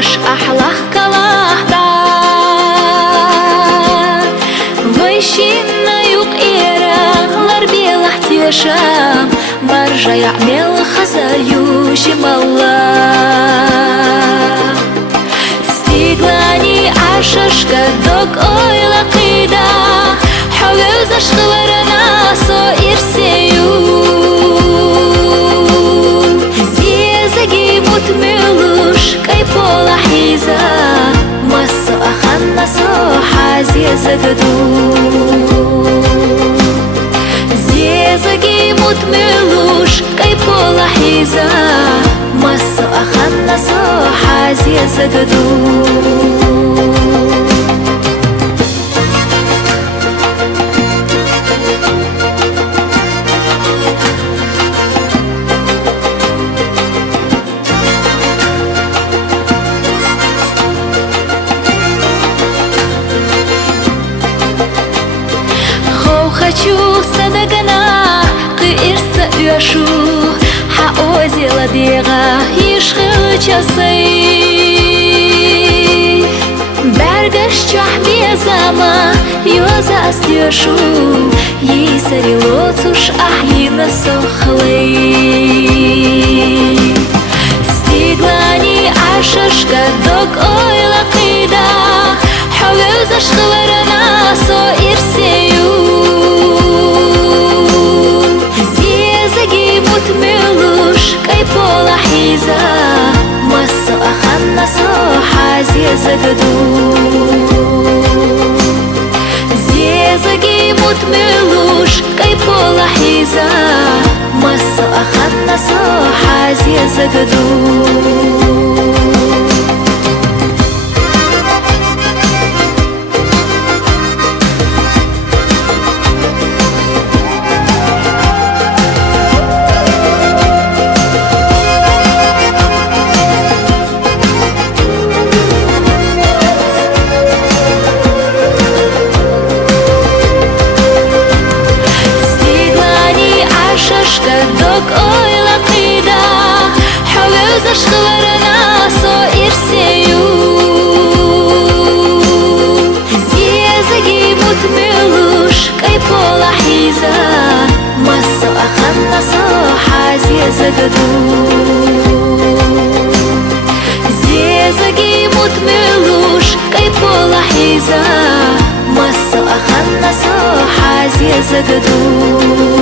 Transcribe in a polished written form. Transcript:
عشش أحلى كلاحدا ويشينا يقيرا لربي لاحتيشام مرجع يعمل خزايو شمالا ستيغلاني عشش كدوك أويلا قيدا حوز أشغلرنا سو إرسيو زيزاقي متملوش كي بولا حيزا مسو أخنا سو حازي زغدو زيزاقي متملوش كي بولا حيزا مسو أخنا سو حازي زغدو хочу садагана қиырса үйашу хаози ладиға ешқы часай бәргіш чах безама юза астешу есари лоцуш ахина сохлай стиглани ашашка дог ойла қида حوز أشغلرنا سو إرسيو زيزاقي متملوش كي بولا حيزا مسو أخنا سو حازي زغدو زيزاقي متملوش كي بولا حيزا مسو أخنا سو حازي زغدو دوك أويلا قيدا حوز أشغلرنا سو إرسيو زيزاقي متملوش كي بولا حيزا مسو أخنا سو حازي زغدو زيزاقي متملوش كي بولا حيزا مسو أخنا سو حازي زغدو